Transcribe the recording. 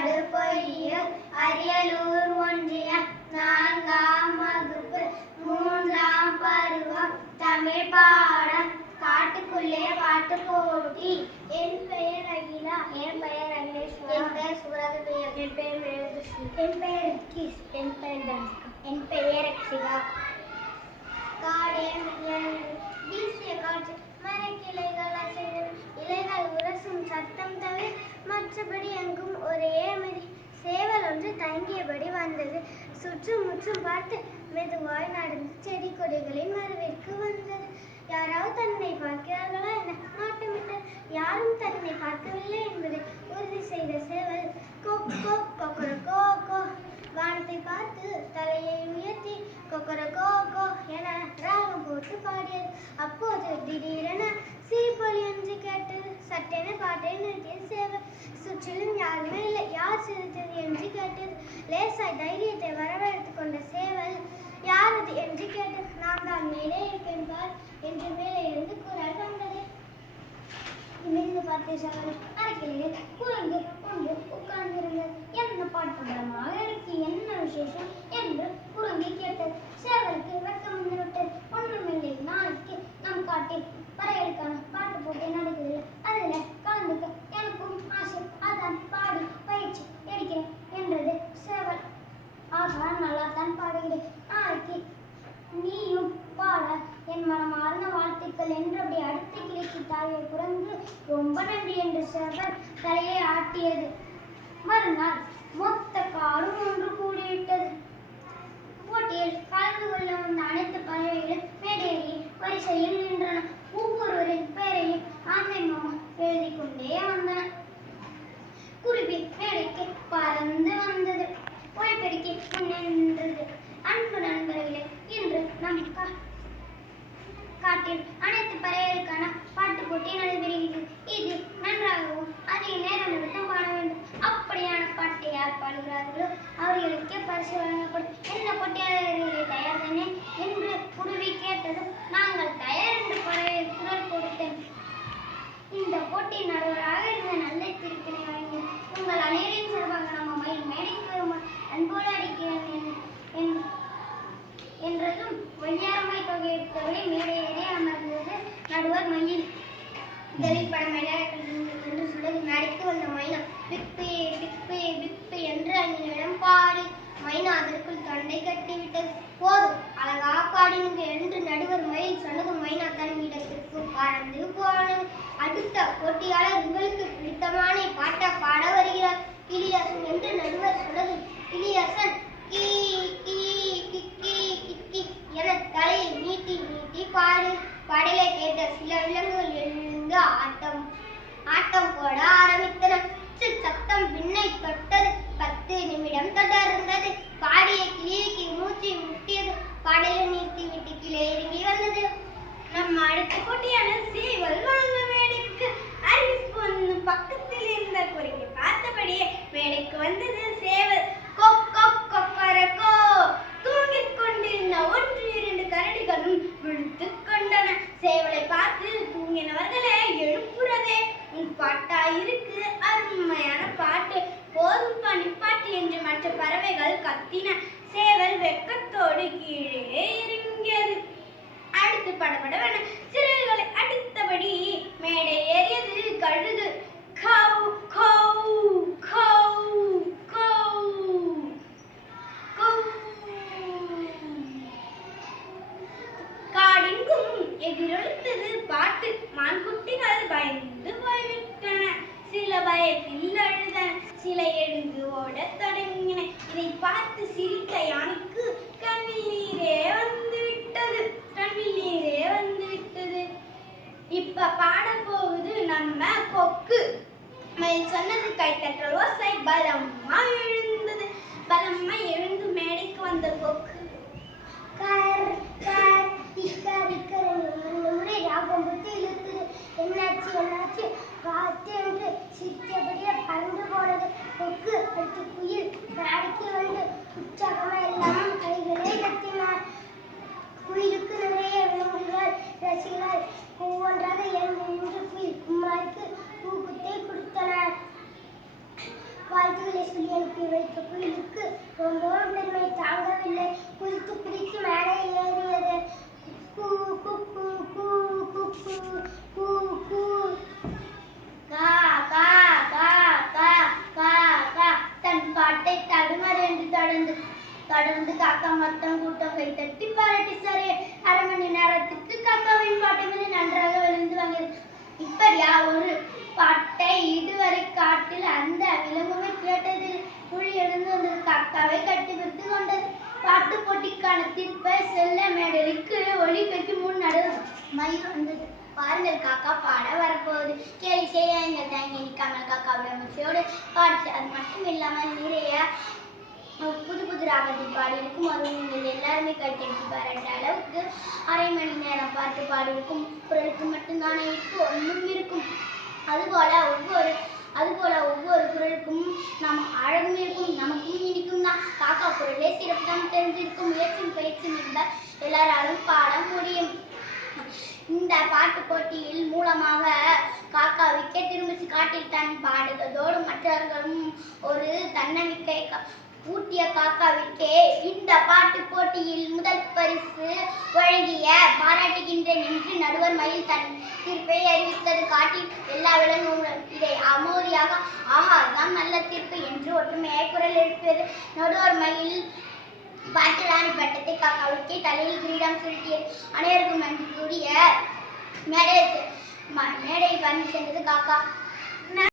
காடு பொய்யில் அரியலூர் ஒன்றிய நான்காம் வகுப்பு மூன்றாம் பருவம். தமிழ் பாடம் காட்டுக்குள்ளே பாட்டு போட்டி. என் பெயர் அகிலா என் பெயர் அகிலேஸ்வரா என் பெயர் சுப்ரதபிரியா என் பெயர் மேலகிருஷ்ணி என் பெயர் கிஸ். என் பெயர் தனுஷ்கா. என் பெயர் அக்ஷிகா காடே வீசிய காற்று மரக்கிளைகள் இலைகள் உரசும் சத்தம் தவிர மற்றபடி எங்கும் ஒரே அமைதி சேவல் ஒன்று தங்கியபடி வந்தது. சுற்றும் முற்றும் பார்த்து மெதுவாய் நடந்து செடி கொடிகளின் மறுவிற்கு வந்தது. யாராவது தன்னை பார்க்கிறார்களா என நாட்டமிட்டார் யாரும் தன்னை பார்க்கவில்லை என்பதை உறுதி செய்த சேவல் கொக்கோ கொக்கர கோ வானத்தை பார்த்து தலையை உயர்த்தி கொக்கர கோ என ராகம் போட்டு பாடியது. அப்போது திடீரென சிரிப்பொலி என்று கேட்டு சட்டென பாட்டை நிறுத்திய சேவல். சுற்றிலும் யாருமே இல்லை. யார் சிரித்தது என்று கேட்டது. லேசாய் தைரியத்தை வரவழைத்து கொண்ட சேவல் யாரது என்று கேட்டது. நான் தான் மேலே இருக்கேன் பார். என்று மேலே இருந்து பார்த்து சேவல் அரைக்கிலே குரங்கு ஒன்று உட்கார்ந்திருந்தது. என்ன பாட்டுமாக இருக்கு என்ன விசேஷம் என்று குரங்கி கேட்டது. சேவலுக்கு வெக்கம் வந்துவிட்டது. ஒன்றுமில்லை நாளைக்கு நம் காட்டில் பறைகளுக்கான பாட்டு போட்டி நடக்கிறது அதில் கலந்துக்க எனக்கும் ஆசை. அதான் பாடி பயிற்சி எடுக்கிறேன் என்றது சேவல். ஆகா நல்லா தான் பாடுகிறேன். நாளைக்கு நீயும் பாட என் மனமார்ந்த வாழ்த்துக்கள் என்று அப்படி தாயை புரந்து ரொம்ப நன்றி என்று சேவல் தலையை ஆட்டியது. மறுநாள் மொத்த காடும் ஒன்று கூடிவிட்டது. போட்டியில் கலந்து கொள்ள வந்த அனைத்து பறவைகளும் மேடையில் வரிசையில் நின்றன. ஒவ்வொருவரின் பெயரையும் ஆந்தை மாமா எழுதி கொண்டே வந்தன. குருவி மேடைக்கு பறந்து வந்தது. ஒளிபெருக்கி முன்னே நின்றது. அன்பு நண்பர்களே இன்று நம் காட்டில் அனைத்து பறவைகளுக்கான பாட்டு போட்டி நடைபெறுகிறது இது நன்றாகவும் அதிக நேரம் எடுத்து பாட வேண்டும். அப்படியான பாட்டை யார் பாடுகிறார்களோ அவர்களுக்கே பரிசு வழங்கப்படும். எந்த போட்டியாளர்களே தயார் தானே என்று குருவி கேட்டதும் நாங்கள் தயார் என்று பறவை குரல் கொடுத்தேன். இந்த போட்டி நடுவராக இருந்த நல்ல திருப்பினை வழங்கி உங்கள் அனைவரின் சார்பாக நம்ம மயில் மேடைக்கு வருமா? அன்போடு அடிக்கிறேன் என்றதும் வெள்ளியாரமாய் தொகை எடுத்தவரை மேடையிலே அமர்ந்தது நடுவர் மயில். திரைப்பட மலையாளத்தில் என்று சொல்லி மேடைக்கு வந்த மைனா பிப்பே பிப்பே பிப்பே என்று அந்நிடம் பாடி மைனா அதற்குள் கட்டிவிட்டது. போதும் அழகா பாடினுங்க என்று நடுவர் மயில் சொன்னது மைனா தன் இடத்திற்கு பறந்து போனது அடுத்த போட்டியாளர் உங்களுக்கு பிடித்தமான பாட்டை பாட வருகிறார். கிளியாசன் என்று நடுவர் சொன்னது கிளியாசன் கீ கீ கிக்கி கிக்கி என தலையை நீட்டி நீட்டி பாடு. பாடலை கேட்ட சில விலங்குகள் எழுந்து ஆட்டம் ஆட்டம் போட ஆரம்பித்தன. சத்தம் பின்னை தொட்டு நம்ம சேவல் வாங்க மேடைக்கு அரிசி பொண்ணு பக்கத்தில் இருந்த குறுங்கி பார்த்தபடியே மேடைக்கு வந்தது சேவல். கொக் கொக் கொப்பரக்கோ தூங்கிக் கொண்டிருந்த ஒன்று இரண்டு கரடிகளும் விழுத்து கொண்டன. சேவலை பார்த்து தூங்கினவர்களே எழுப்புறதே உன் பாட்டா இருக்கு அருமையான பாட்டு. போதும் பனிப்பாட்டு என்று மற்ற பறவைகள் கத்தின. சேவல் வெக்கத்தோடு கீழே இறங்கியது. அடுத்து படபடவென சிறகுகளை அடித்தபடி மேடை ஏறியது கழுகு கௌ கௌ கௌ கௌ கௌ காடெங்கும் எதிரொலித்தது பாட்டு மான்குட்டிகள் பயந்து போய்விட்டன சில பயத்தில் அழுதன சில எழுந்து ஓடத் தொடங்கின இதை பார்த்து சிரித்த யானைக்கு கண்ணில் நீரே வந்து விட்டது கண்ணில் நீரே வந்து விட்டது இப்ப பாட போகுது நம்ம கொக்கு. சொன்னது சொன்னது தட்டல் ஓசை பலம்மா எழுந்தது. பலம்மா எழுந்து மேடைக்கு வந்த கொக்கு வைத்தபோது இருக்கு ரொம்பவும் தாங்கவில்லை. குதித்து குதித்து மேலே ஏறியது. தன் பாட்டை தடுமர் என்று தொடர்ந்து தொடர்ந்து காக்கா மொத்தம் கூட்டம் கை தட்டி பாராட்டி சரி அரை மணி நேரத்துக்கு காக்காவின் பாட்டுகளை நன்றாக விழுந்து வாங்கியது இப்படியா ஒரு போட்டிக்கான தீர்ப்பை செல்ல மேடலுக்கு ஒளிபெருக்கி முன் நடு மயில் வந்தது பாருங்கள் காக்கா பாட வரப்போகுது. கேலி செய்ய எங்கள் தங்கி நிற்காமல் காக்காவுடைய முச்சையோடு பாடிச்சு அது மட்டும் இல்லாமல் நிறைய புது புது ராகத்தில் பாடியிருக்கும் அது நீங்கள் எல்லாருமே கைத்தட்டி பாராட்ட அளவுக்கு அரை மணி நேரம் பாட்டு பாடியிருக்கும் குரலுக்கு மட்டும்தானே இருக்கும் ஒன்றும் இருக்கும். அதுபோல் ஒவ்வொரு அதுபோல ஒவ்வொரு குரலுக்கும் நம் அழகும் இருக்கும் நமக்கும் இனிக்கும் தான். காக்கா குரலே சிறப்பு தெரிஞ்சிருக்கும். முயற்சியும் பயிற்சியும் இருந்தால் எல்லாராலும் பாட முடியும். இந்த பாட்டு போட்டியில் மூலமாக காக்காவிற்கே திரும்பிச்சு காட்டில் தான் பாடுவதோடு மற்றவர்களும் ஒரு தன்னம்பிக்கை பூட்டிய ஊட்டிய காக்காவிற்கே இந்த பாட்டு போட்டியில் முதல் பரிசு வழங்கிய பாராட்டுகின்றேன் என்று நடுவர் மயில் தன் தீர்ப்பை அறிவித்தது. காட்டி எல்லா விலங்குகளும் இதை அமோதியாக ஆஹா தான் நல்ல தீர்ப்பு என்று ஒற்றுமையாய் குரல் எழுப்பியது. நடுவர் மயில் பாட்டு ராணி பட்டத்தை காக்காவுக்கே தலையில் கிரீடம் சுருட்டிய அனைவருக்கும் நன்றி கூறிய மேடை மேடை வந்து சென்றது காக்கா.